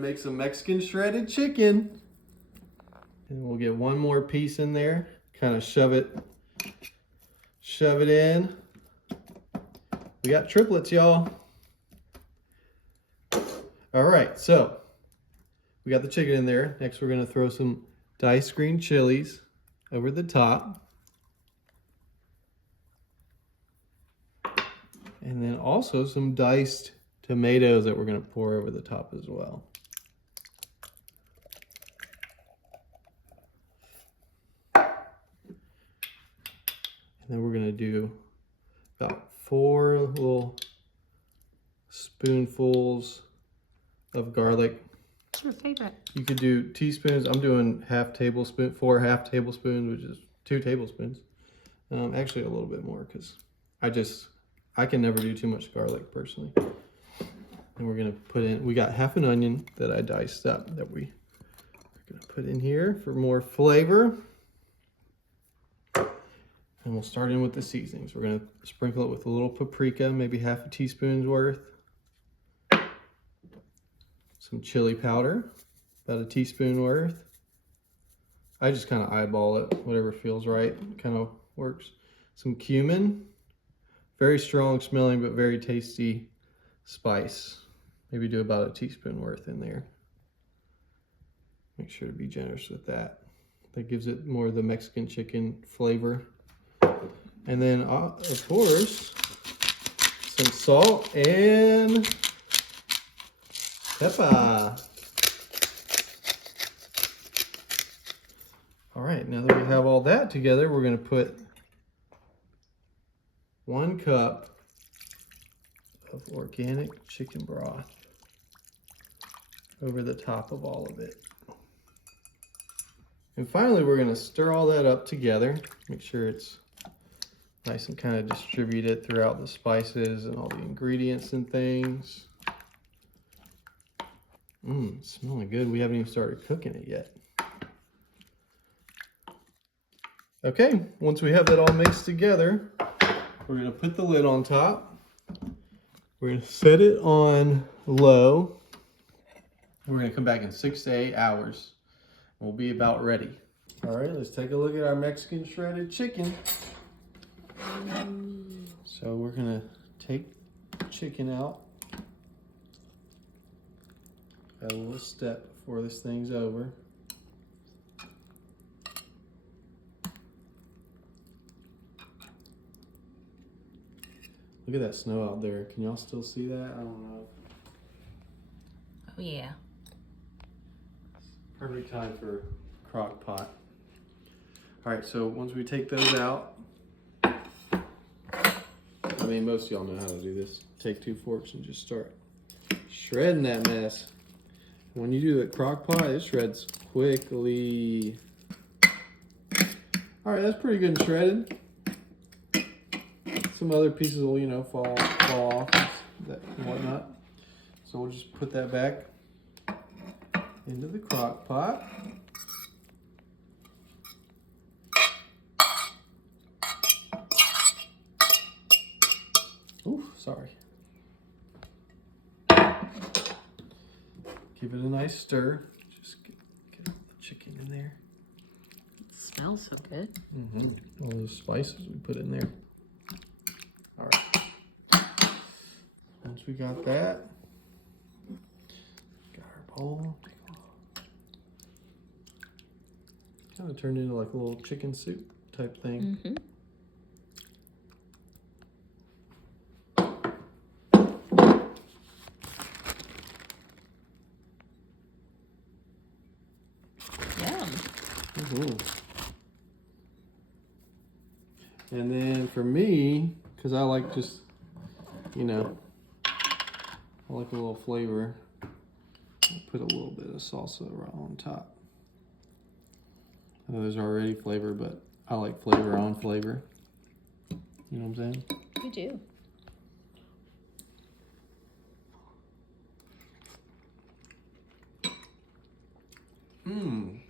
Make some Mexican shredded chicken. And we'll get one more piece in there. Kind of shove it in. We got triplets, y'all. All right, so we got the chicken in there. Next, we're gonna throw some diced green chilies over the top. And then also some diced tomatoes that we're gonna pour over the top as well. And then we're gonna do about 4 little spoonfuls of garlic. What's your favorite? You could do teaspoons. I'm doing 4 half tablespoons, which is 2 tablespoons. Actually a little bit more because I can never do too much garlic personally. And we're gonna put in, we got half an onion that I diced up that we are gonna put in here for more flavor. And we'll start in with the seasonings. We're gonna sprinkle it with a little paprika, maybe half a teaspoon's worth. Some chili powder, about a teaspoon worth. I just kind of eyeball it, whatever feels right, kind of works. Some cumin, very strong smelling, but very tasty spice. Maybe do about a teaspoon worth in there. Make sure to be generous with that. That gives it more of the Mexican chicken flavor. And then, of course, some salt and pepper. All right, now that we have all that together, we're gonna put 1 cup of organic chicken broth over the top of all of it. And finally, we're gonna stir all that up together. Make sure it's nice and kind of distributed throughout the spices and all the ingredients and things. It's smelling good. We haven't even started cooking it yet. Okay, once we have that all mixed together, we're gonna put the lid on top. We're gonna set it on low. We're gonna come back in 6 to 8 hours. We'll be about ready. All right, let's take a look at our Mexican shredded chicken. So we're gonna take the chicken out. Got a little step before this thing's over. Look at that snow out there. Can y'all still see that? I don't know. Oh yeah. Perfect time for Crockpot. All right, so once we take those out, I mean, most of y'all know how to do this. Take 2 forks and just start shredding that mess. When you do the Crockpot, it shreds quickly. All right, that's pretty good and shredded. Some other pieces will, you know, fall off and whatnot. So we'll just put that back into the Crockpot. Ooh, sorry. Give it a nice stir. Just get all the chicken in there. It smells so good. All those spices we put in there. All right. Once we got that, got our bowl. Kind of turned into like a little chicken soup type thing. And then for me, because I like just, you know, I like a little flavor, I'll put a little bit of salsa right on top. I know there's already flavor, but I like flavor on flavor. You know what I'm saying? You do. Mmm.